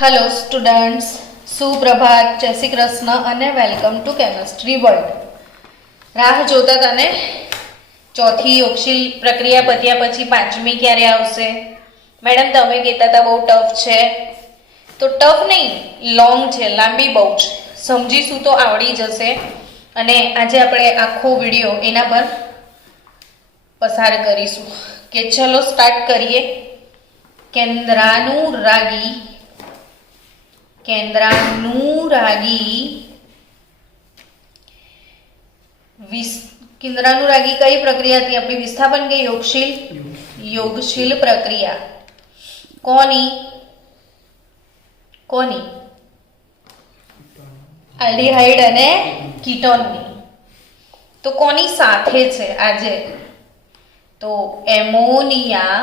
Hello students, સુપ્રભાત, જય શ્રી કૃષ્ણ અને welcome to chemistry world. રાહ જોતા તને ચોથી યોગશીલ પ્રક્રિયા પત્યા પછી પાંચમી ક્યારે આવશે? મેડમ તમે કહેતા હતા બહુ ટફ છે. તો ટફ નહીં, લોંગ છે, લાંબી બહુ છે. સમજીશું તો આવડી જશે. અને આજે આપણે આખો વિડીયો એના પર પસાર કરીશું કે ચલો સ્ટાર્ટ કરીએ. કેન્દ્રાનુરાગી કેન્દ્રાનુરાગી કઈ પ્રક્રિયા હતી આપણી? વિસ્થાપન કે યોગશીલ? યોગશીલ પ્રક્રિયા. કોની? આલ્ડીહાઇડ અને કીટોનની. તો કોની સાથે છે આજે? તો એમોનિયા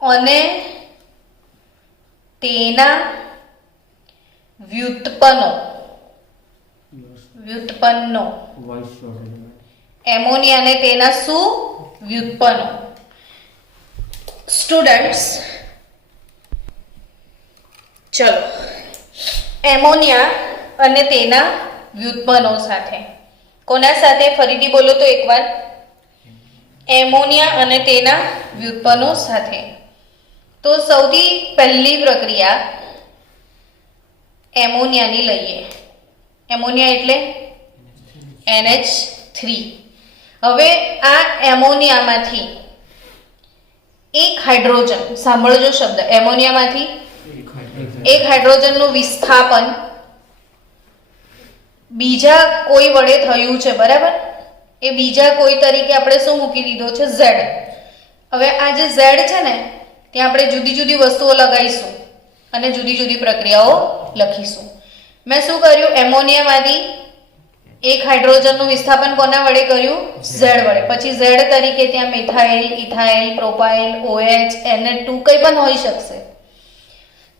અને તેના વ્યુત્પન્નો. એમોનિયા અને તેના શું વ્યુત્પન્નો? સ્ટુડન્ટ્સ ચલો, એમોનિયા અને તેના વ્યુત્પન્નો સાથે. કોના સાથે? ફરીથી બોલો તો એકવાર. એમોનિયા અને તેના વ્યુત્પન્નો સાથે. તો સૌથી પહેલી પ્રક્રિયા એમોનિયાની લઈએ. એમોનિયા એટલે NH3. હવે આ એમોનિયામાંથી એક હાઇડ્રોજન, સાંભળજો શબ્દ, એમોનિયામાંથી એક હાઇડ્રોજનનું વિસ્થાપન બીજા કોઈ વડે થયું છે, બરાબર? એ બીજા કોઈ તરીકે આપણે શું મૂકી દીધો છે? Z. હવે આ જે Z છે ને, ત્યાં આપણે જુદી જુદી વસ્તુઓ લગાવીશું અને જુદી જુદી પ્રક્રિયાઓ લખીશું. મેં શું કર્યું? એમોનિયામાંથી એક હાઇડ્રોજનનું વિસ્થાપન કોના વડે કર્યું? Z વડે. પછી Z તરીકે ત્યાં methyl, ethyl, propyl, OH, Na2 કંઈ પણ હોઈ શકશે.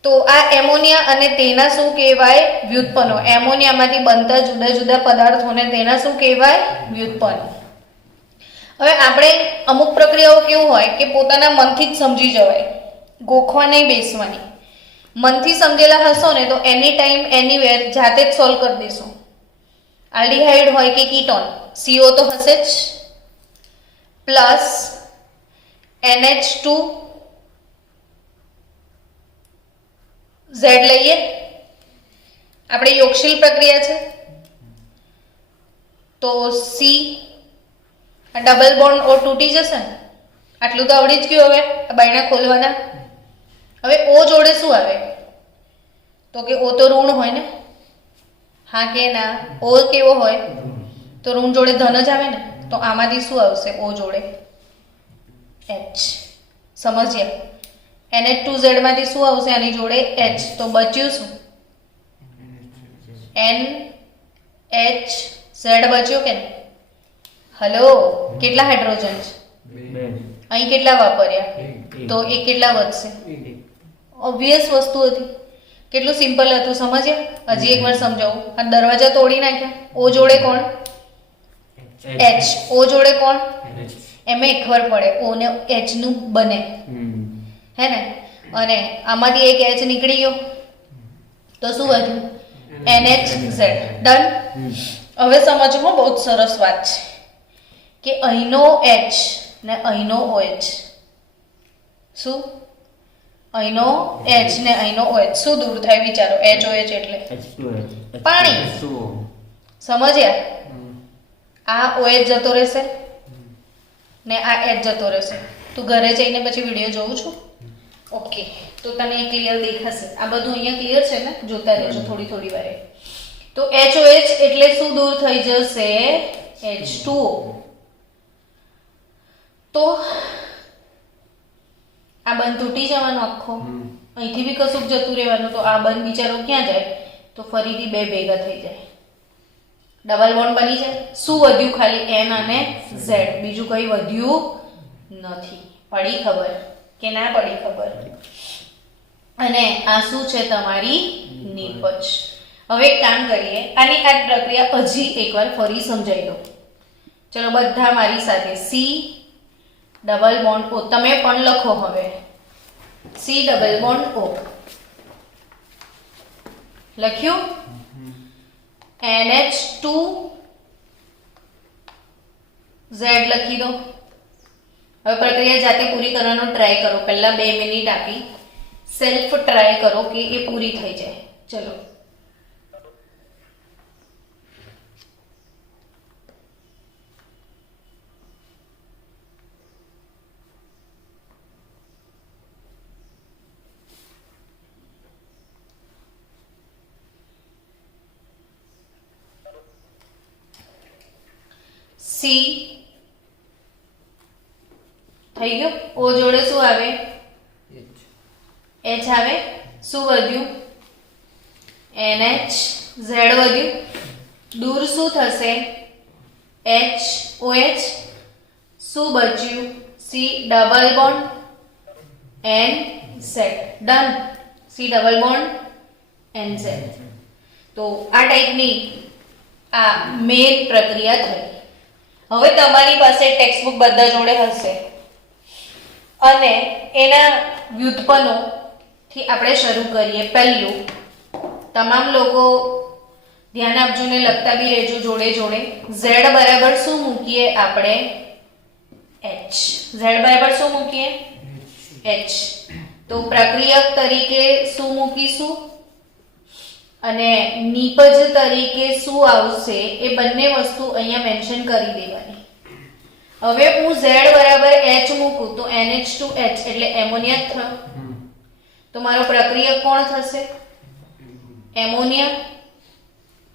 તો આ એમોનિયા અને તેના શું કહેવાય? વ્યુત્પન્નો. એમોનિયામાંથી બનતા જુદા જુદા પદાર્થોને તેના શું કહેવાય? વ્યુત્પન્નો. હવે આપણે અમુક પ્રક્રિયાઓ કેવું હોય કે પોતાના મનથી જ સમજી જવાય, ગોખવા નહીં બેસવાની. મનથી સમજેલા હશો ને તો એની ટાઈમ એનીવેર જાતે જ સોલ્વ કરી દેશો. આલ્ડીહાઇડ હોય કે કીટોન, CO તો હશે જ, પ્લસ NH2 Z લઈએ. આપણે યોગશીલ પ્રક્રિયા છે તો C, ડબલ બોન્ડ O તૂટી જશે ને. આટલું તો આવડી જ ગયું. હવે આ બાયણા ખોલવાના. હવે O જોડે શું આવે? તો કે O તો ઋણ હોય ને. હા કે ના? O કેવો હોય? તો ઋણ જોડે ધન જ આવે ને. તો આમાંથી શું આવશે? O જોડે H. સમજ્યા? NH2Z માંથી શું આવશે? આની જોડે H. તો બચ્યું શું? NHZ બચ્યો કે નહીં? હલો, કેટલા હાઇડ્રોજન છે? અહીં કેટલા વાપર્યા? તો એ કેટલા વધશે? ઓબ્વિયસ વસ્તુ હતી. કેટલું સિમ્પલ હતું, સમજ્યા? હજી એકવાર સમજાવું. આ દરવાજા તોડી નાખ્યા. O જોડે કોણ? H. O જોડે કોણ? એમાં એક વાર પડે O ને H નું બને, હે ને? અને આમાંથી એક H નીકળી ગયો તો શું વધ્યું? NHZ. ડન. હવે સમજો, બહુ જ સરસ વાત છે કે અહીંનો H ને અહીંનો OH. શું? અહીંનો H ને અહીંનો OH શું દૂર થાય? વિચારો. HOH એટલે પાણી. સમજ્યા? આ OH જતો રહેશે ને આ H જતો રહેશે. તું ઘરે જઈને પછી વિડીયો જોઉં છું. ઓકે, તો તને ક્લિયર દેખાશે. આ બધું અહીંયા ક્લિયર છે ને? જોતા રહેજો થોડી થોડી વારે. તો HOH એટલે શું દૂર થઈ જશે? H2O. તો આ બંધ તૂટી જવાનો આખો. અહીંથી બી કશુંક જતું રહેવાનું. તો આ બંધ બિચારો ક્યાં જાય? તો ફરીથી બે ભેગા થઈ જાય, ડબલ બોન્ડ બની જાય. શું વધ્યું? ખાલી N અને Z. બીજું કંઈ વધ્યું નથી. પડી ખબર કે ના પડી ખબર? અને આ શું છે? તમારી નીપજ. હવે એક કામ કરીએ, આની આ પ્રક્રિયા હજી એકવાર ફરી સમજાવી દો. ચલો બધા મારી સાથે. C double bond O. તમે પણ લખો હવે સી ડબલ બોન્ડ ઓ. લખ્યું? NH2 Z લખી દો. હવે પ્રક્રિયા જાતે પૂરી કરવાનો ટ્રાય કરો. પહેલા 2 મિનિટ આપી સેલ્ફ ટ્રાય કરો કે એ પૂરી થઈ જાય. ચલો સી થઈ ગયું. ઓ જોડે શું આવે? એચ આવે. શું વધ્યું? NH. Z વધ્યું. દૂર શું થશે? HOH. શું બચ્યું? C double bond NZ. Done. C double bond NZ. તો આ ટાઈપની આ મેઇન પ્રક્રિયા થઈ. હવે તમારી પાસે ટેક્સ્ટબુક બધા જોડે હશે અને એના વ્યુત્પન્નો થી આપણે શરૂ કરીએ. પહેલું, તમામ લોકો ધ્યાન આપજો ને લખતા બી રહેજો જોડે જોડે. Z બરાબર શું મૂકીએ આપણે? H. Z બરાબર શું મૂકીએ? H. તો પ્રક્રિયક તરીકે શું મૂકીશું અને નિપજ તરીકે શું આવશે એ બંને વસ્તુ અહીંયા મેન્શન કરી દેવાની. હવે હું Z બરાબર H મૂકું તો NH2H એટલે એમોનિયા થયો. તો મારો પ્રક્રિયક કોણ થશે? એમોનિયા.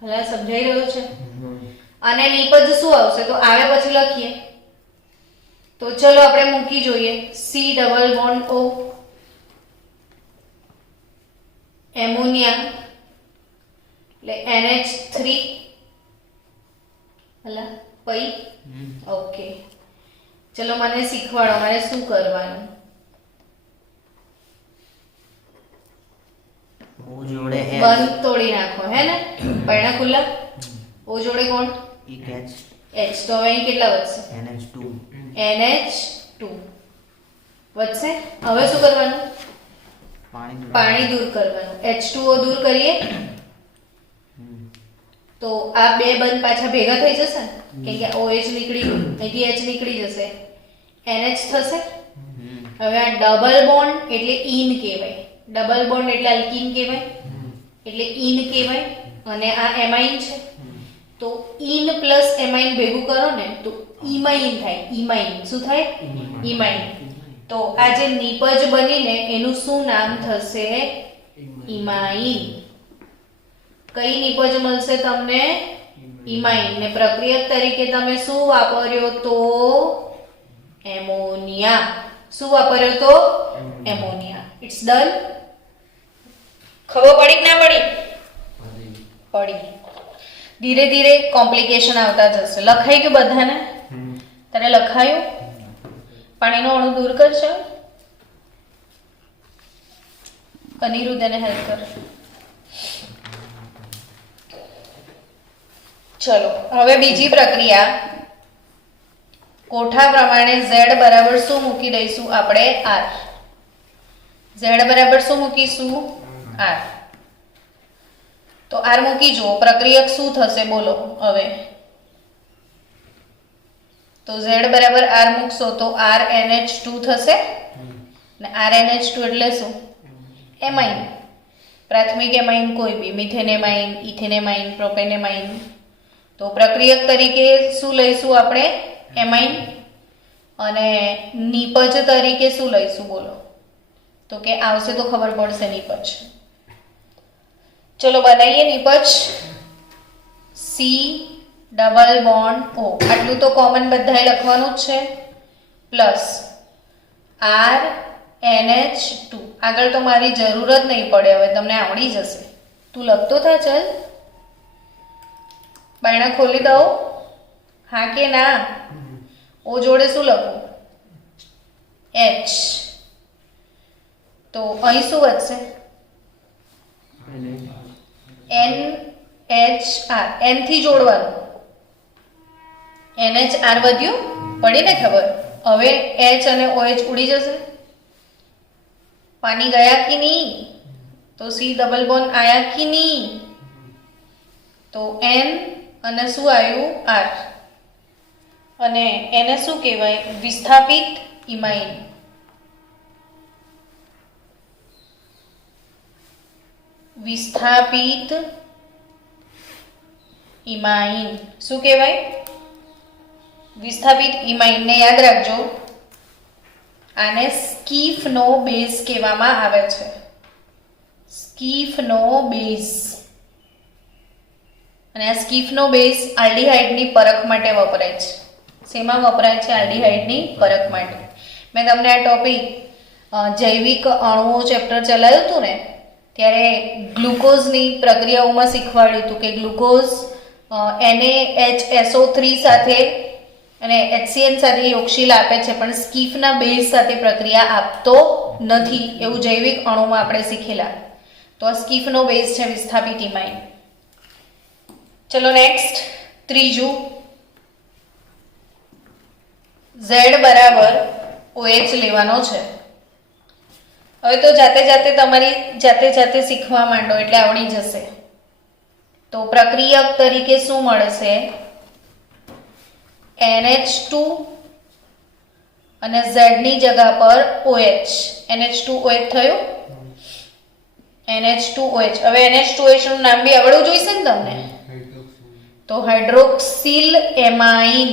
ભલા સમજાઈ રહ્યો છે? અને નિપજ શું આવશે? તો આવે પછી લખીએ. તો ચલો આપણે મૂકી જોઈએ. C double bond O ammonia એટલે NH3 હલા પઈ. ઓકે, ચલો મને શીખવાડો મારે શું કરવાનું. O જોડે H. બંધ તોડી નાખો હે ને. પૈણા ખુલ્લા. O જોડે કોણ? H. H. તો હવે અહીં કેટલા વધશે? NH2. NH2 વધશે. હવે શું કરવાનું? પાણી દૂર કરવાનું. H2O દૂર કરીએ તો આ બે બંધ પાછા ભેગા થઈ જશે ને, કેમ કે OH નીકળી ગયું, અહીંથી H નીકળી જશે, NH થશે. હવે આ ડબલ બોન્ડ એટલે ઈન કહેવાય. ડબલ બોન્ડ એટલે અલ્કીન કહેવાય, એટલે ઈન કહેવાય. અને આ એમાઇન છે તો ઈન પ્લસ એમાઇન ભેગું કરો ને તો ઇમાઇન થાય. ઇમાઇન શું થાય? ઇમાઇન. તો આ જે નિપજ બનીને એનું શું નામ થશે? ઇમાઇન. કઈ નિપજ મળશે તમને? ઇમાઇન. ને પ્રક્રિયક તરીકે તમે શું વાપર્યો તો? એમોનિયા. શું વાપર્યો તો? એમોનિયા. It's done. ખબર પડી કે ના પડી? પડી. ધીરે ધીરે કોમ્પ્લિકેશન આવતા જશે. લખાઈ ગયું બધાને? તારે લખાયું? પાણીનો અણુ દૂર કરશે. અનિરુદ્ધ એને હેલ્પ કર. ચલો હવે બીજી પ્રક્રિયા. કોઠા પ્રમાણે Z બરાબર શું મૂકી દઈશું આપણે? R. Z બરાબર શું મૂકીશું? R. તો R મૂકી જુઓ. પ્રક્રિયક શું થશે બોલો હવે? તો Z બરાબર R મૂકશો તો RNH2 થશે ને RNH2 એટલે શું? એમાઇન. પ્રાથમિક એમાઇન કોઈ બી, મિથેનેમાઇન, ઇથેનેમાઇન, પ્રોપેનેમાઇન. તો પ્રક્રિયક તરીકે શું લઈશું આપણે? એમાઇન. અને નિપજ તરીકે શું લઈશું બોલો? તો કે આવશે તો ખબર પડશે નિપજ. ચલો બનાવીએ નિપજ. C double bond O. આટલું તો કોમન બધાએ લખવાનું જ છે. Plus RNH2. આગળ તો મારી જરૂર જ નહીં પડે, હવે તમને આવડી જશે. તું લખતો થા. ચાલ બાયણા ખોલી દઉં? હા કે ના? O જોડે શું લખું? H. તો અહીં શું વધશે? NHR. N થી જોડવાનું. NHR વધ્યું? પડી ને ખબર? હવે H અને OH ઉડી જશે, પાણી ગયા કે નહીં, તો C ડબલ બોન્ડ આયા કે નહીં, તો N અને શું આવ્યું R, અને એને શું કહેવાય વિસ્થાપિત ઇમાઇન. વિસ્થાપિત ઇમાઇન શું કહેવાય? વિસ્થાપિત ઇમાઇન ને યાદ રાખજો, આને સ્કીફનો બેઝ કહેવામાં આવે છે. સ્કીફનો બેઝ. અને આ સ્કીફનો બેઝ આલ્ડીહાઇડની પરખ માટે વપરાય છે. શેમાં વપરાય છે? આલ્ડીહાઇડની પરખ માટે. મેં તમને આ ટોપિક જૈવિક અણુઓ ચેપ્ટર ચલાવ્યું હતું ને, ત્યારે ગ્લુકોઝની પ્રક્રિયાઓમાં શીખવાડ્યું હતું કે ગ્લુકોઝ NaHSO3 સાથે અને HCN સાથે યોગશીલ આપે છે, પણ સ્કીફના બેઝ સાથે પ્રક્રિયા આપતો નથી, એવું જૈવિક અણુમાં આપણે શીખેલા. તો આ સ્કીફનો બેઝ છે વિસ્થાપિત ઇમાઇન. ચલો નેક્સ્ટ, ત્રીજું, Z બરાબર OH લેવાનો છે. હવે તો જાતે શીખવા માંડો એટલે આવડી જશે. તો પ્રક્રિયક તરીકે શું મળશે? NH2 અને Z ની જગ્યા પર OH. NH2OH થયું, NH2OH. હવે NH2OH નું નામ બી આવડવું જોઈશે ને તમને, તો હાઇડ્રોક્સિલ એમાઇન.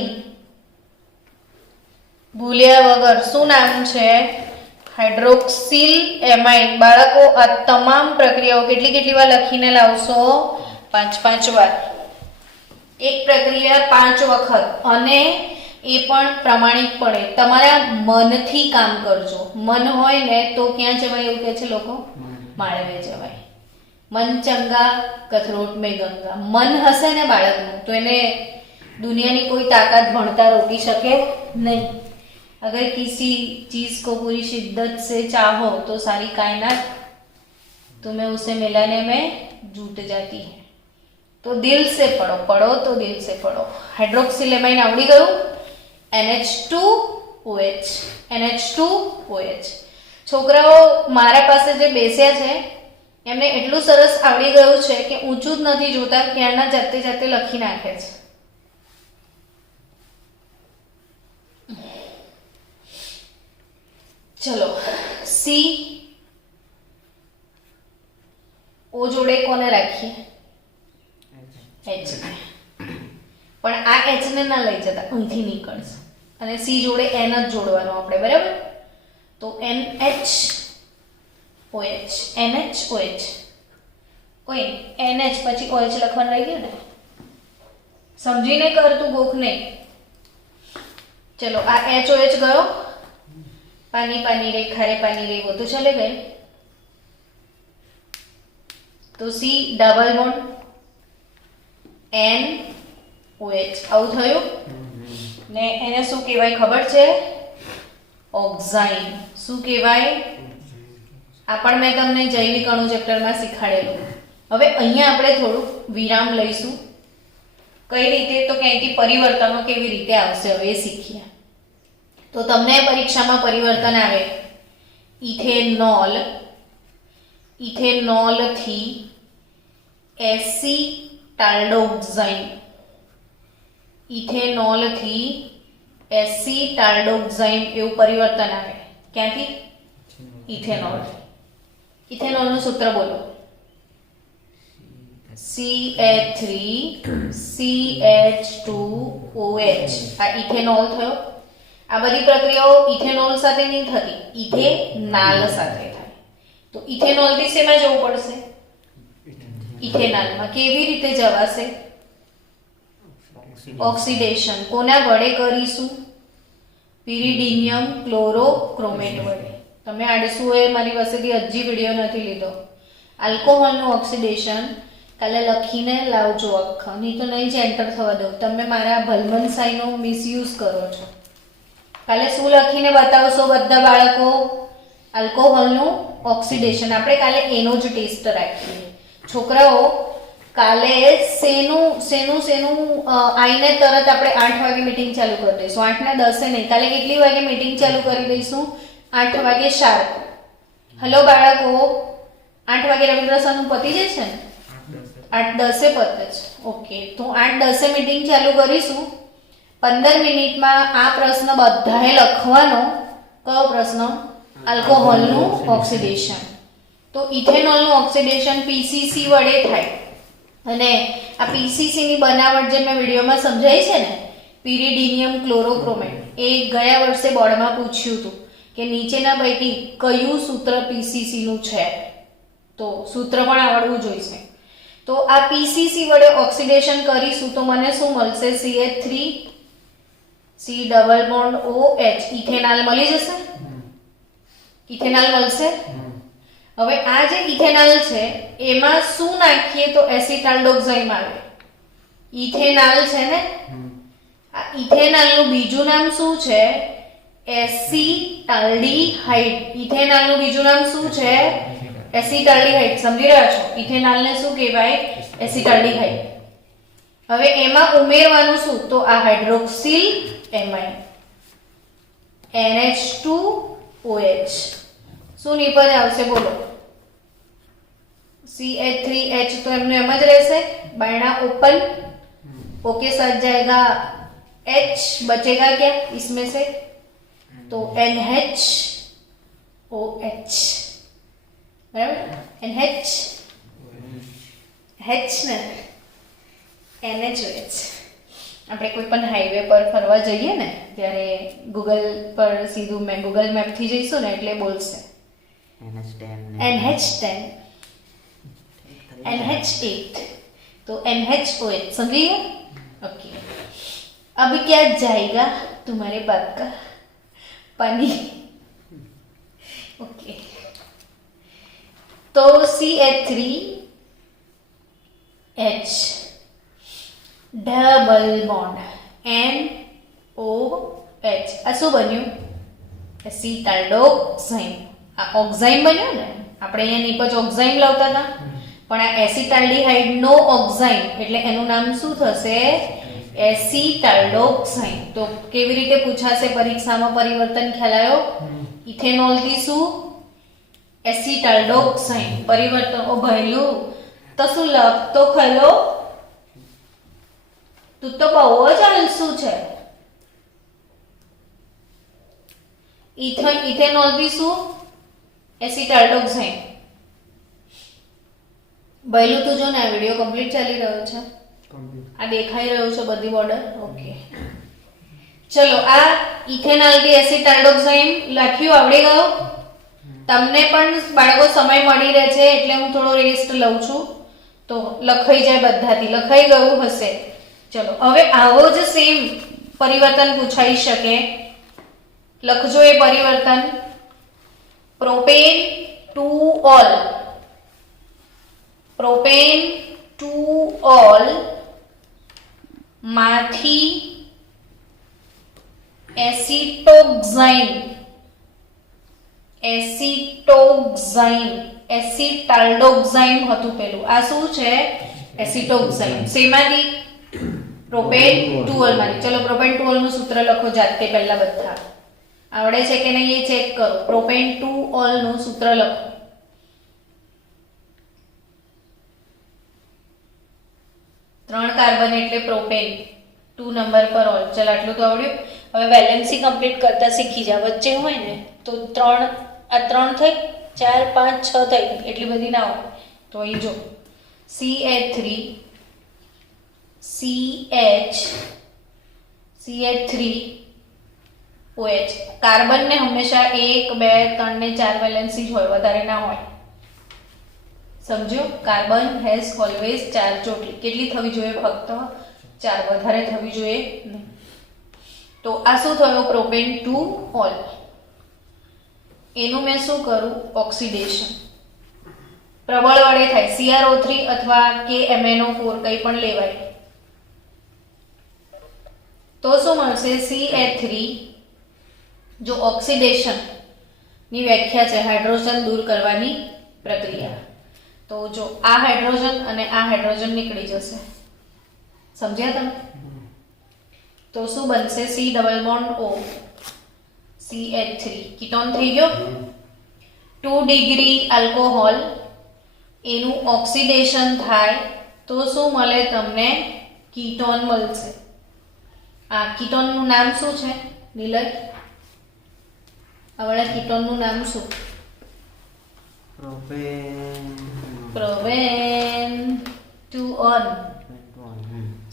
ભૂલ્યા વગર શું નામ છે? Hydroxyl amine. બાળકો આ તમામ પ્રક્રિયાઓ કેટલી વાર લખીને લાવશો? 5 વાર. એક પ્રક્રિયા 5 વખત, અને એ પણ પ્રમાણિકપણે તમારા મનથી કામ કરજો. મન હોય ને તો ક્યાં જવાય એવું કહે છે લોકો? માળવે જવાય. મન ચંગા કથરોટ મેં ગંગા. મન હશે ને બાળકનું તો એને દુનિયાની કોઈ તાકાત ભણતા રોકી શકે નહીં. अगर किसी चीज को पूरी शिद्दत से चाहो तो सारी कायनात तुम्हें उसे मिलाने में जुट जाती है. तो दिल से पढ़ो तो दिल से पढ़ो. Hydroxyl amine आवड़ी गયું? NH2OH. NH2OH. છોકરાઓ મારા પાસે જે બેસ્યા છે એમને એટલું સરસ આવડી ગયું છે કે ઊંચું જ નથી જોતા, ક્યારના જાતે લખી નાખે છે. ચલો, C O જોડે કોને રાખીએ? H ને. પણ આ H ને ના લઈ જતા, અહીંથી નીકળશે, અને C જોડે N જ જોડવાનો આપણે, બરાબર? તો NHOH. NHOH. ઓય NH પછી OH લખવાનું રહી ગયું ને, સમજીને કર તું, ગોખ નહીં. ચલો, આ HOH ગયો, पानी पानी रे खारे पानी रे वो तो चले गए. तो C डबल बॉन्ड NOH આવું થયું ને. એને શું કહેવાય ખબર છે? ઓક્સાઇન. શું કહેવાય? આ પણ મેં તમને જૈવિક અણુ ચેપ્ટરમાં શીખવાડેલું. હવે અહીંયા આપણે થોડું વિરામ લઈશું. કઈ રીતે? તો ક્યાંયથી પરિવર્તનો કેવી રીતે આવશે હવે એ શીખીએ. તો તમને પરીક્ષામાં પરિવર્તન આવે, ઇથેનોલ થી એસિટાલ્ડોક્સાઇન. ઇથેનોલ થી એસિટાલ્ડોક્સાઇન એવું પરિવર્તન આવે. ક્યાંથી? ઇથેનોલ. ઇથેનોલનું સૂત્ર બોલો. CH3CH2OH. આ ઇથેનોલ થયો. આ બધી પ્રક્રિયાઓ ઇથેનોલ સાથે નહીં થતી, ઇથેનાલ સાથે થાય. તો ઇથેનોલ થી શેમાં જવું પડશે? ઇથેનાલમાં. કેવી રીતે જવાશે? ઓક્સિડેશન. કોના વડે કરીશું? પિરિડિનિયમ ક્લોરોક્રોમેટ વડે. તમે આડસું એ મારી પાસેથી હજી વિડીયો નથી લીધો. આલ્કોહોલનું ઓક્સિડેશન કાલે લખીને લાવજો આખા, નહીં તો નહીં જ એન્ટર થવા દઉં. તમે મારા ભલમનસાઈનો મિસયુઝ કરો છો. કાલે શું લખીને બતાવશો બધા બાળકો? આલ્કોહોલનું ઓક્સિડેશન. આપણે કાલે એનો જ ટેસ્ટ રાખીએ. છોકરાઓ કાલે શેનું આઈને તરત આપણે 8 વાગે મીટિંગ ચાલુ કરી દઈશું. 8 ને 10 નહીં, કાલે કેટલી વાગે મીટિંગ ચાલુ કરી દઈશું? 8 વાગે શાર્પ. હલો બાળકો, 8 વાગે રવિન્દ્ર સરનું પતી જશે ને? 8:10 પતે છે. ઓકે, તો 8:10 મીટિંગ ચાલુ કરીશું. 15 મિનિટમાં આ પ્રશ્ન બધાએ લખવાનો. કયો પ્રશ્ન? આલ્કોહોલનું ઓક્સિડેશન. તો ઇથેનોલનું ઓક્સિડેશન પીસીસી વડે થાય. અને આ પીસીસી ની બનાવટ જે મેં વિડીયોમાં સમજાવી છે ને, પીરિડિનિયમ ક્લોરોક્રોમેટ, એ ગયા વર્ષે બોર્ડમાં પૂછ્યું હતું કે નીચેના પૈકી કયું સૂત્ર પીસીસી નું છે. તો સૂત્ર પણ આવડવું જોઈશે. તો આ પીસીસી વડે ઓક્સિડેશન કરીશું તો મને શું મળશે? CH3 C double bond OH, ethanol મળી જશે. ઇથેનોલ મળશે. હવે આ જે ઇથેનોલ છે એમાં શું નાખીએ તો એસિટાલ્ડોક્સાઇમ આવે. ઇથેનોલ છે ને, આ ઇથેનોલનું બીજું નામ શું છે? એસિટાલ્ડીહાઇડ. ઇથેનોલનું બીજું નામ શું છે? એસિટાલ્ડીહાઇડ. સમજી રહ્યા છો? ઇથેનોલને શું કહેવાય? એસિટાલ્ડીહાઇડ. હવે એમાં ઉમેરવાનું શું? તો આ હાઇડ્રોક્સિલ એમાઇન NH2OH. શું નિપજ આવશે બોલો? CH3H तो एमने एम ज रहसे, बायना ओपन. ओके, सज जाएगा H, बचेगा क्या इसमें से? तो NHOH. बराबर? NH H ને NHOH. આપણે કોઈ પણ હાઈવે પર ફરવા જઈએ ને ત્યારે ગૂગલ પર સીધું મેં ગૂગલ મેપ થી જઈશું ને એટલે બોલશે NH10 NH8 तो NHOH. समझिए? ओके, अब क्या जाएगा तुम्हारे बात का? पानी. ओके, तो CH3H ડબલ બોન્ડ NOH. આ શું બન્યું? એસિટાલ્ડોક્સાઇમ. આ ઓક્સાઇમ બન્યો ને. આપણે અહીંયા નીપજ ઓક્સાઇમ લાવતા હતા, પણ આ એસિટાલ્ડીહાઇડ નો ઓક્સાઇમ એટલે એનું નામ શું થશે? એસિટાલ્ડોક્સાઇમ. તો કેવી રીતે પૂછાશે પરીક્ષામાં? પરિવર્તન ખ્યાલ આવ્યો? ઇથેનોલ થી શું? એસિટાલ્ડોક્સાઇમ. પરિવર્તન. ઓ ભર્યું તો શું લખતો ખલો? તું તો બહુ જ આલસુ છે. ઇથેનોલ થી શું? એસિટાલ્ડોક્સાઇમ. પહેલું તો જો ને આ વિડિયો કમ્પ્લીટ ચાલી રહ્યો છે. આ દેખાઈ રહ્યું છે બધી બોર્ડર. ઓકે, ચલો આ ઇથેનોલ થી એસિટાલ્ડોક્સાઇમ લખ્યું, આવડી ગયું? તમને પણ બાળકો સમય મળી રહે છે એટલે હું થોડો રેસ્ટ લઉં છું, તો લખાઈ જાય બધાથી. લખાઈ ગયું હશે. ચલો હવે આવો જ સેમ પરિવર્તન પૂછાઈ શકે. લખજો એ પરિવર્તન. Propane to all. Propane to all માંથી એસિટોક્સાઇમ. એસિટાલ્ડોક્સાઇમ હતું પેલું. આ શું છે? એસિટોક્સાઇમ. શેમાંથી? પ્રોપેન ટુ ઓલ માંથી. ચલો પ્રોપેન ટુ ઓલ નું સૂત્ર લખો જાતે પહેલા બધા. આવડે છે કે નહીં એ ચેક કરો. પ્રોપેન ટુ ઓલ નું સૂત્ર લખો. ત્રણ કાર્બન એટલે પ્રોપેન, 2 નંબર પર ઓલ. ચલ આટલું તો આવડ્યું. હવે વેલેન્સી કમ્પ્લીટ કરતા શીખી જા. વચ્ચે હોય ને તો 3 આ 3 થઈ, 4 5 6 થઈ, એટલી બધી ના હોય. તો અહીં જો CH3 CH3OH. કાર્બન ને હંમેશા 1 2 3 ને 4 વેલેન્સી જ હોય, વધારે ના હોય. સમજો? Carbon has always 4 ચોટલી. કેટલી થવી જોઈએ? ફક્ત 4, વધારે થવી જોઈએ નહીં. તો આ શું થયો? Propane to all. એનું મેં શું કરું? ઓક્સિડેશન. પ્રબળ વડે થાય. CrO3 અથવા KMnO4 કંઈ પણ લેવાય. તો શું મળશે? CH3. જો ઓક્સિડેશન ની વ્યાખ્યા છે હાઇડ્રોજન દૂર કરવાની પ્રક્રિયા. તો જો આ હાઇડ્રોજન અને આ હાઇડ્રોજન નીકળી જશે. સમજ્યા તમે? તો શું બનશે? C double bond O CH3 ketone થઈ ગયો. 2 ડિગ્રી આલ્કોહોલ એનું ઓક્સિડેશન થાય તો શું મળે તમને? કીટોન મળશે. આ કીટોનનું નામ શું છે નીલય? આવડા કીટોનનું નામ શું? પ્રોપેન 2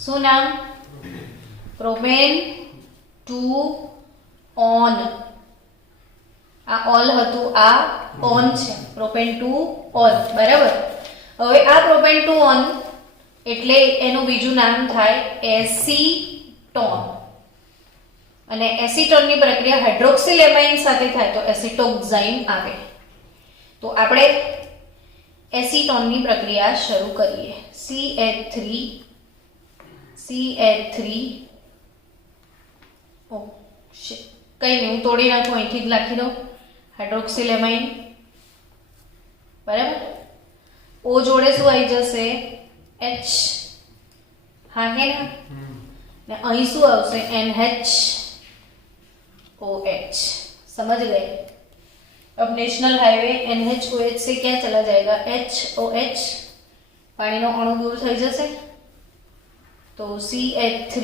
શું નામ? Propane 2 on. આ ઓલ હતું, આ ઓન છે. પ્રોપેન 2 ઓન, બરાબર. હવે આ પ્રોપેન 2 ઓન એટલે એનું બીજું નામ થાય એસીટોન. અને એસીટોનની પ્રક્રિયા હાઇડ્રોક્સિલ એમાઇન સાથે થાય તો એસિટોક્સાઇન આવે. તો આપણે એસીટોનની પ્રક્રિયા શરૂ કરીએ. CH3 ઓ શિટ, કઈ નહીં, હું તોડી નાખું, અહીંથી જ લખી દઉં. હાઇડ્રોક્સિલ એમાઇન, બરાબર. O જોડે શું આવી જશે? H. હા કે ના? ને અહીં શું આવશે? NH OH. समझ गए? अब नेशनल हाईवे NHOH से क्या चला जाएगा? HOH. પાણીનો અણુ દૂર થઈ જશે તો CH3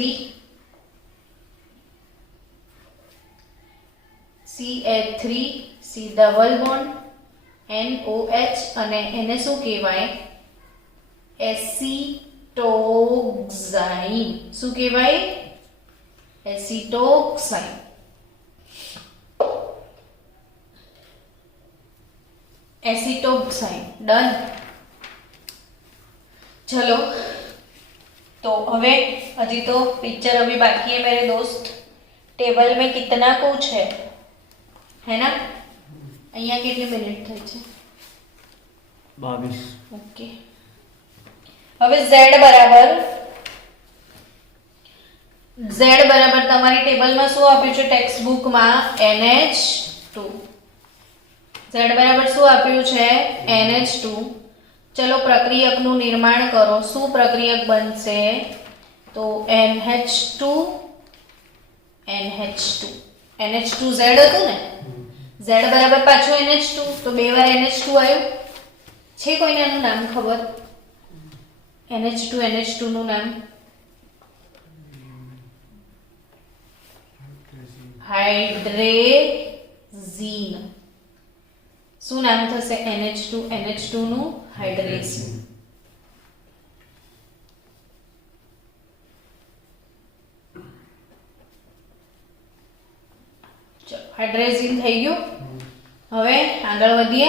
C double bond NOH અને એને શું કહેવાય? એસિટોક્સાઇન. શું કહેવાય? એસિટોક્સાઇન. एसिटोक्साइन डन. चलो तो हवे अभी तो पिक्चर अभी बाकी है मेरे दोस्त. टेबल में कितना कुछ है ना? अहिया कितनी मिनिट થઈ છે? 22. ओके. હવે z બરાબર તમારી ટેબલમાં શું આપ્યું છે ટેક્સ્ટ બુકમાં? NH2. z બરાબર શું આપ્યું છે? NH2. ચલો પ્રક્રિયકનું નિર્માણ કરો. શું પ્રક્રિયક બનશે? તો NH2 NH2 z હતું ને? z બરાબર પાછું NH2 તો બે વાર NH2 આવ્યું છે. કોઈને આનું નામ ખબર? NH2 નું નામ? હાઇડ્રેઝીન. શું નામ થશે? NH2 નું હાઇડ્રેઝીન. ચલો હાઇડ્રેઝીન થઈ ગયું. હવે આગળ વધીએ.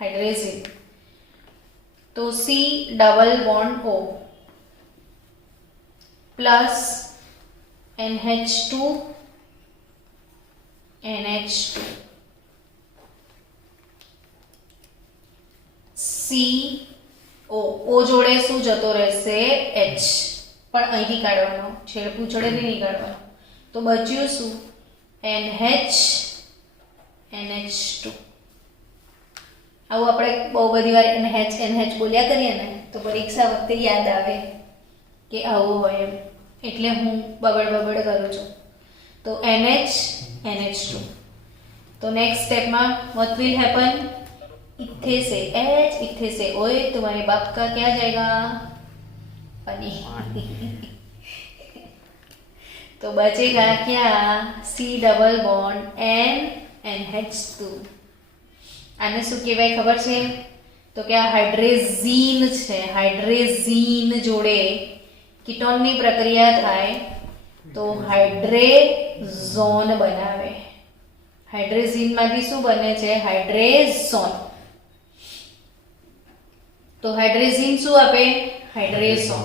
હાઇડ્રેઝીન તો C double bond O plus NH2 NH2 CO. O જોડે શું જતો રહેશે? H. પણ અહીંથી કાઢવાનો, છેડ પૂછડેથી નહીં કાઢવાનો. તો બચ્યું શું? NH2. આવું આપણે બહુ બધી વાર NH બોલ્યા કરીએ ને તો પરીક્ષા વખતે યાદ આવે કે આવું હોય એમ, એટલે હું બબડ કરું છું. તો NH2. तो नेक्स्ट स्टेप में व्हाट विल हैपन? इत्थे से H, इत्थे से O, तुम्हारे बाप का क्या जाएगा? पानी. तो बचेगा क्या? C double bond NH2. आने શું કહેવાય ખબર છે? તો કે આ હાઇડ્રેઝીન છે. હાઇડ્રેઝીન જોડે કીટોનની પ્રક્રિયા થાય તો હાઇડ્રેઝોન બનાવે. હાઇડ્રેઝીન માંથી શું બને છે? હાઇડ્રેઝોન. તો હાઇડ્રેઝીન શું આપે? હાઇડ્રેઝોન.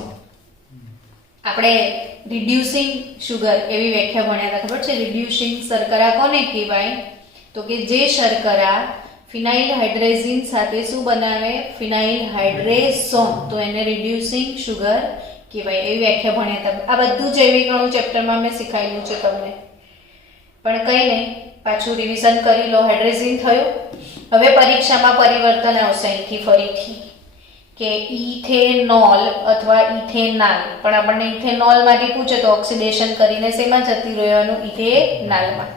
આપણે રિડ્યુસિંગ શુગર એવી વ્યાખ્યા ભણ્યા હતા, ખબર છે? રિડ્યુસિંગ શર્કરા કોને કહેવાય? તો કે જે શર્કરા ફિનાઇલ હાઇડ્રેઝીન સાથે શું બનાવે? ફિનાઇલ હાઇડ્રેઝોન. તો એને રિડ્યુસિંગ શુગર કહેવાય. એવી વ્યાખ્યા ભણ્યા હતા. આ બધું જૈવિક અણુ ચેપ્ટરમાં મેં શીખાયેલું છે તમને, પણ કંઈ નહીં, પાછું રિવિઝન કરી લો. હાઇડ્રેઝીન થયું. હવે પરીક્ષામાં પરિવર્તન આવશે અહીંથી ફરીથી. કે ઇથેનોલ અથવા ઇથેનાલ, પણ આપણને ઇથેનોલ માંથી પૂછે તો ઓક્સિડેશન કરીને શેમાં જતી રહેવાનું? ઇથેનાલમાં.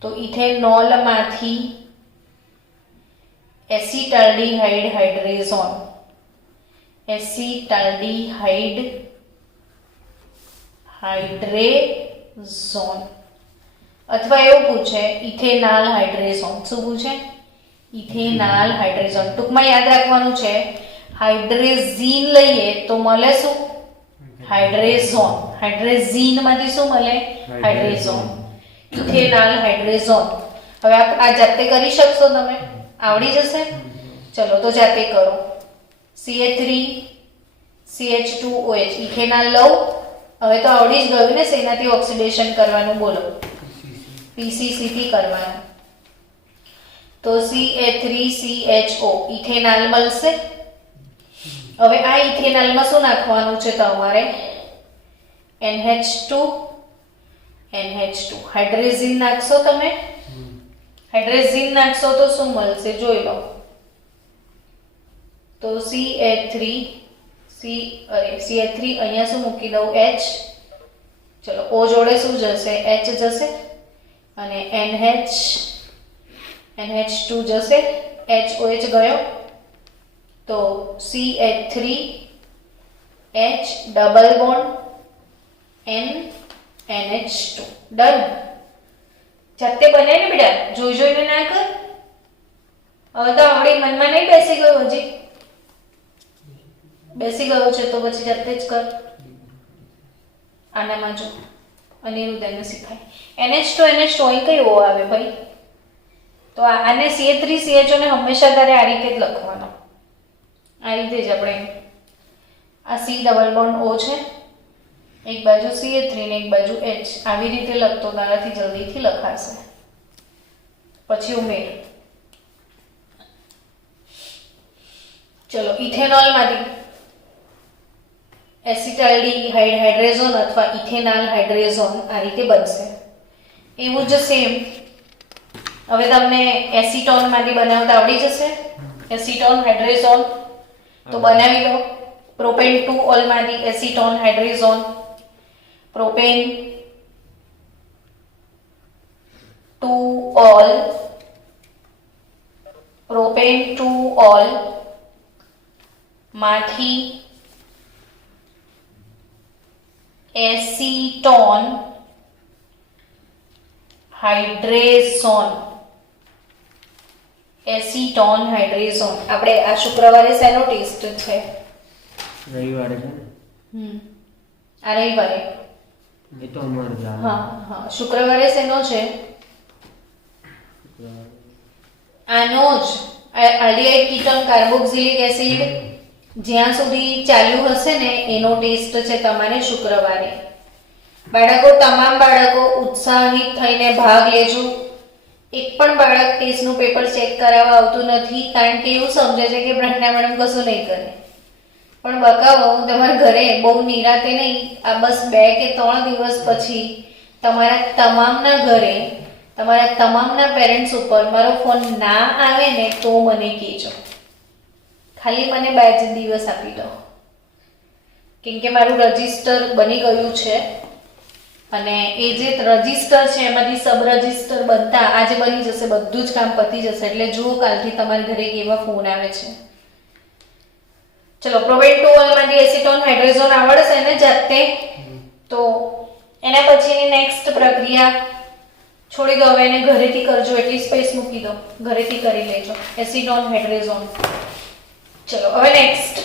તો ઇથેનોલ માંથી એસિટાલ્ડીહાઇડ હાઇડ્રેઝોન, એસિટાલ્ડીહાઇડ હાઇડ્રેઝોન, અથવા એવું પૂછે ઇથેનાલ હાઇડ્રેઝોન. શું પૂછે? ઇથેનાલ હાઇડ્રેઝોન. ટૂંકમાં યાદ રાખવાનું છે, હાઇડ્રેઝીન લઈએ તો મળે શું? હાઇડ્રેઝોન. હાઇડ્રેઝીન માંથી શું મળે? હાઇડ્રેઝોન. ઇથેનાલ હાઇડ્રેઝોન. હવે આ જાતે કરી શકશો? તમે આવડી જશે? ચલો તો જાતે કરો. CH3 CH2OH ઇથેનાલ લઉં. હવે તો આવડી જ ગયું ને શેનાથી ઓક્સિડેશન કરવાનું? બોલો. PCC થી કરવાનું. તો CH3CHO ઇથેનાલ મળશે. હવે આ ઇથેનાલમાં શું નાખવાનું છે તમારે? NH2 હાઇડ્રેઝીન નાખશો તમે. હાઇડ્રેઝીન નાખશો તો શું મળશે જોઈ લો. તો CH3 અહીંયા શું મૂકી દઉં? H. ચલો O જોડે શું જશે? H જશે અને NH2 જશે. HOH ગયો તો CH3H double bond NH2. Done. જાતે બને ને બેટા, જોઈ જોઈને ના કર. હવે તો આવડી મનમાં નહીં બેસી ગયું? હજી બેસી ગયો છે તો પછી જાતે જ કર. આનામાં જો અનિરુદ્ધ એને શીખાય. NH2 અહીં કઈ O આવે ભાઈ? તો આને CH3CHO ને હંમેશા તારે આ રીતે જ લખવાનો. આ રીતે જ આપણે આ C ડબલ બોન્ડ O છે, એક બાજુ CH3 ને એક બાજુ H. આવી રીતે લખતો તારાથી જલ્દીથી લખાશે. પછી ઉમેર. ચલો ઇથેનોલ માંથી એસિટાલ્ડીહાઇડ હાઇડ્રેઝોન અથવા ઇથેનાલ હાઇડ્રેઝોન આ રીતે બનશે. એવું જ સેમ હવે તમને એસિટોન માંથી બનાવતા આવડી જશે. એસિટોન હાઇડ્રેઝોન તો બનાવી દો. પ્રોપેન 2 ઓલ માંથી acetone hydrazone, propane 2 ol, propane 2 ol માંથી એસિટોન હાઇડ્રેઝોન. Acetone hydrazone. આપણે આ શુક્રવારે શેનો ટેસ્ટ છે? રવિવારે છે ને? આ રવિવારે. એ તો અમારે જ આવે. હા શુક્રવારે શેનો છે? આનો જ આલ્ડીહાઇડ કીટોન કાર્બોક્સિલિક એસિડ જ્યાં સુધી ચાલ્યું હશે ને એનો ટેસ્ટ છે તમારે શુક્રવારે. બાળકો, તમામ બાળકો ઉત્સાહિત થઈને ભાગ લેજો. એક પણ બાળક ટેસ્ટનું પેપર ચેક કરાવવા આવતું નથી, કારણ કે એવું સમજે છે કે પ્રજ્ઞા મેડમ કશું નહીં કરે. પણ બકાવો, તમારા ઘરે બહુ નિરાતે નહીં, આ બસ 2 કે 3 દિવસ પછી તમારા તમામના ઘરે, તમારા તમામના પેરેન્ટ્સ ઉપર મારો ફોન ના આવે ને તો મને કહેજો. ખાલી મને 2 દિવસ આપી દો, કેમ કે મારું રજિસ્ટર બની ગયું છે અને એ જે રજિસ્ટર છે એમાંથી સબ રજિસ્ટર બનતા આજે બની જશે. બધું જ કામ પતી જશે. એટલે જુઓ કાલથી તમારા ઘરે કેવા ફોન આવે છે. ચલો પ્રોપેન 2 ઓલ માંથી એસિટોન હાઇડ્રેઝોન આવડશે ને જાતે? તો એના પછીની નેક્સ્ટ પ્રક્રિયા છોડી દો. હવે એને ઘરેથી કરજો, એટલી સ્પેસ મૂકી દો, ઘરેથી કરી લેજો. એસિટોન હાઇડ્રેઝોન. ચલો હવે નેક્સ્ટ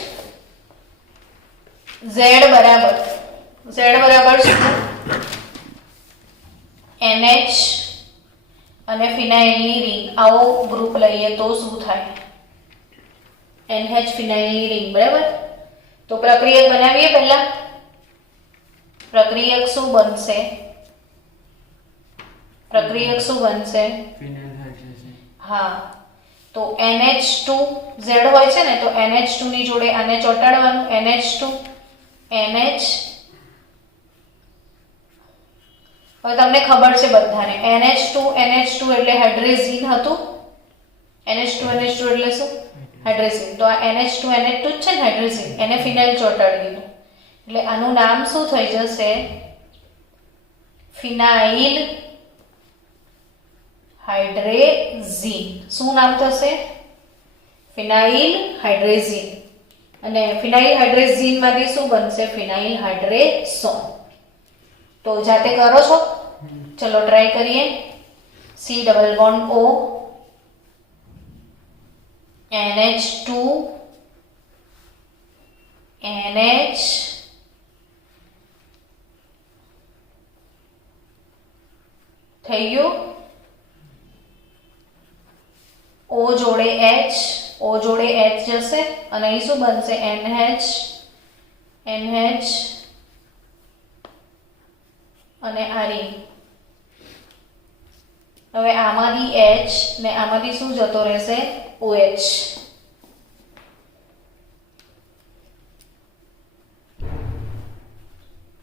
Z બરાબર શું? NH અને ફિનાઇલની રિંગ. આવો ગ્રુપ લઈએ તો શું થાય? NH ફિનાઇલની રિંગ. બરાબર. તો પ્રક્રિયક બનાવીએ. પહેલા પ્રક્રિયક શું બનશે? Phenyl hydration. હા, તો NH2 Z હોય છે ને, તો NH2 ની જોડે આને ચોંટાડવાનું. NH2 NH. હવે તમને ખબર છે બધાને NH2 એટલે હાઇડ્રેઝીન હતું. NH2 એટલે શું? હાઇડ્રેઝિન. તો આ NH2 NH2 જ છે ને હાઇડ્રેઝિન, એને ફિનાઇલ ચોંટાડી દીધું. એટલે આનું નામ શું થઈ જશે? ફિનાઇલ હાઇડ્રેઝિન. શું નામ થશે? ફિનાઇલ હાઇડ્રેઝિન. અને ફિનાઇલ હાઇડ્રેઝિન માંથી શું બનશે? ફિનાઇલ હાઇડ્રેઝોન. તો જાતે કરો છો? ચલો ટ્રાય કરીએ. C double bond O NH2 NH થઈ ગયું. O જોડે H, O જોડે H જશે અને અહીં શું બનશે? NH NH અને આ ring. હવે આમાંથી H ને આમાંથી શું જતો રહેશે? OH.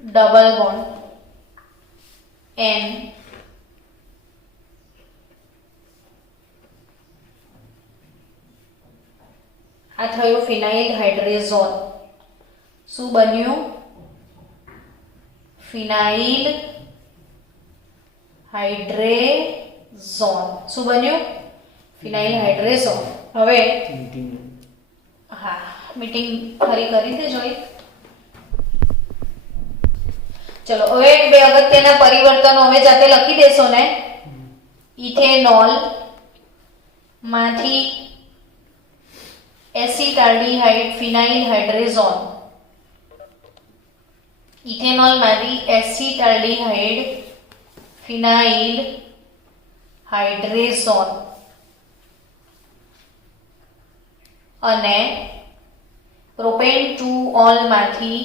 ડબલ બોન્ડ N આ થયું ફિનાઇલ હાઇડ્રેઝોન. શું બન્યું? ફિનાઇલ હાઇડ્રેઝોન. શું બન્યું? ફિનાઇલ હાઇડ્રેઝોન. હવે હા, મીટિંગ ફરી કરી દેજો. ચલો હવે બે અગત્યના પરિવર્તનો હવે જાતે લખી દેશો ને. ઇથેનોલ માંથી એસિટાલ્ડીહાઇડ ફિનાઇલ હાઇડ્રેઝોન. ઇથેનોલ માંથી એસિટાલ્ડીહાઇડ ફિનાઇલ હાઇડ્રેઝોન અને પ્રોપેન 2 ઓલ માંથી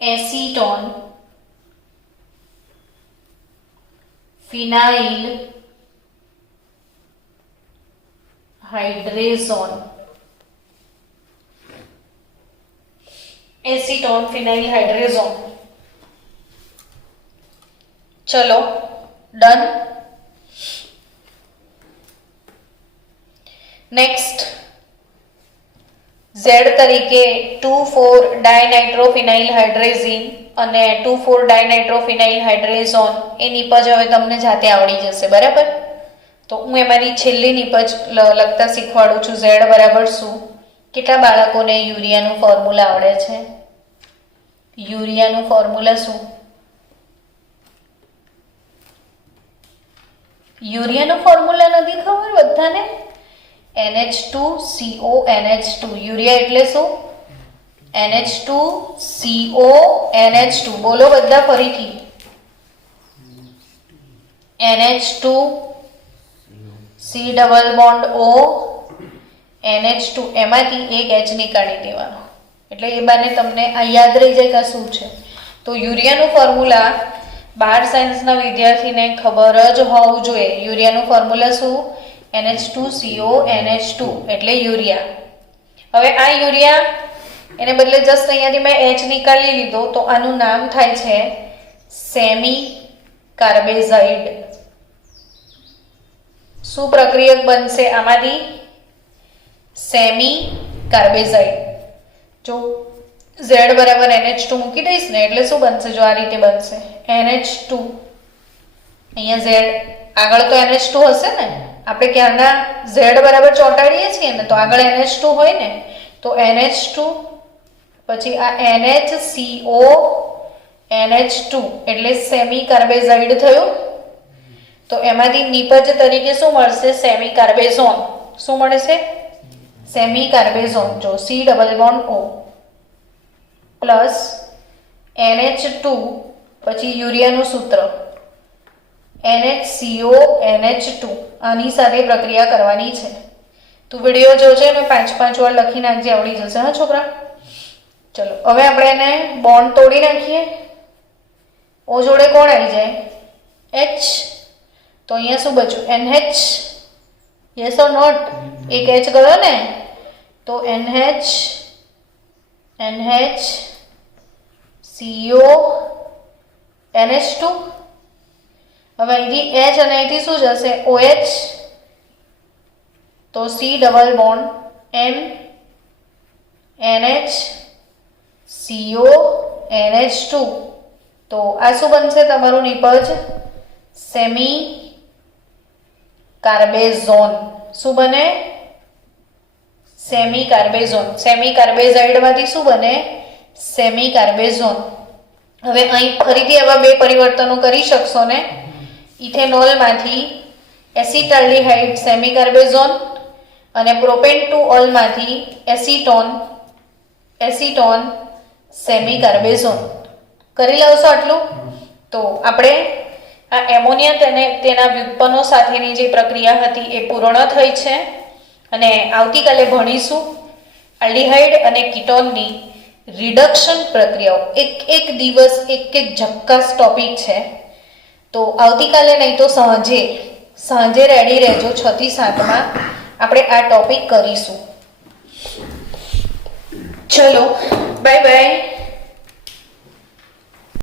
એસીટોન ફિનાઇલ હાઇડ્રેઝોન. એસીટોન ફિનાઇલ હાઇડ્રેઝોન. ચલો ડન. નેક્સ્ટ Z તરીકે 2,4 ડાયનાઇટ્રોફિનાઇલ હાઇડ્રેઝિન અને 2,4 ડાયનાઇટ્રોફિનાઇલ હાઇડ્રેઝોન એ નિપજ હવે તમને જાતે આવડી જશે. બરાબર? તો હું એમાંની છેલ્લી નિપજ લખતા શીખવાડું છું. Z બરાબર શું? કેટલા બાળકોને યુરિયાનું ફોર્મ્યુલા આવડે છે? યુરિયાનું ફોર્મ્યુલા શું? યુરિયાનું ફોર્મ્યુલા નથી ખબર બધાને? NH2CO NH2. યુરિયા એટલે શું? NH2CO NH2. બોલો બધા ફરીથી. NH2 C double bond O NH2. એમાંથી એક H નીકાળી દેવાનો. એટલે એ બાને તમને આ યાદ રહી જાય કે શું છે. તો યુરિયાનું ફોર્મ્યુલા 12 સાયન્સના વિદ્યાર્થીને ખબર જ હોવું જોઈએ. યુરિયાનું ફોર્મ્યુલા શું? NH2CO NH2 એટલે યુરિયા. હવે આ યુરિયા એને બદલે જસ્ટ અહીંયાથી મેં H નીકાળી લીધો તો આનું નામ થાય છે સેમી કાર્બેઝાઇડ. શું પ્રક્રિયક બનશે આમાંથી? સેમી કાર્બેઝાઇડ. જો Z બરાબર NH2 મૂકી દઈશ ને એટલે શું બનશે? જો આ રીતે બનશે NH2. અહીંયા Z આગળ તો NH2 હશે ને. આપણે ક્યારના Z બરાબર ચોંટાડીએ છીએ ને તો આગળ NH2 હોય ને. તો NH2 પછી આ NHCO NH2 એટલે સેમી કાર્બેઝાઇડ થયું. તો એમાંથી નિપજ તરીકે શું મળશે? સેમી કાર્બેઝોન. શું મળશે? સેમી કાર્બેઝોન. જો C double bond O plus NH2 પછી યુરિયાનું સૂત્ર NHCO NH2. આની સાથે પ્રક્રિયા કરવાની છે. તું વિડીયો જોજે ને 5 વાર લખી નાખજે, આવડી જશે. હા છોકરા? ચલો હવે આપણે એને બોન્ડ તોડી નાખીએ. O જોડે કોણ આવી જાય? H. તો અહીંયા શું બચ્યું? NH. Yes or not? એક H ગયો ને તો NH CO NH2 હવે અહીંથી H અને અહીંથી શું જશે OH, તો C double bond M NH CO NH2, તો આ શું બનશે તમારું નિપજ સેમી કાર્બેઝોન. શું બને સેમી કાર્બેઝોન. સેમી કાર્બેઝાઇડમાંથી શું બને સેમી કાર્બેઝોન. હવે અહીં ફરીથી આવા બે પરિવર્તનો કરી શકશો ને, ઇથેનોલમાંથી એસિટાલ્ડિહાઇડ સેમી કાર્બેઝોન અને પ્રોપેન ટુ ઓલમાંથી એસીટોન સેમી કાર્બેઝોન. કરી લાવશો આટલું? તો આપણે આ એમોનિયા તેના વ્યુત્પન્નો સાથેની જે પ્રક્રિયા હતી એ પૂર્ણ થઈ છે અને આવતીકાલે ભણીશું આલ્ડિહાઇડ અને કીટોનની રિડક્શન પ્રક્રિયાઓ. એક દિવસ એક ઝક્કાસ ટોપિક છે. તો આવતીકાલે નહીં તો સાંજે રેડી રહેજો. 6 થી 7 આપણે આ ટોપિક કરીશું. ચલો બાય બાય.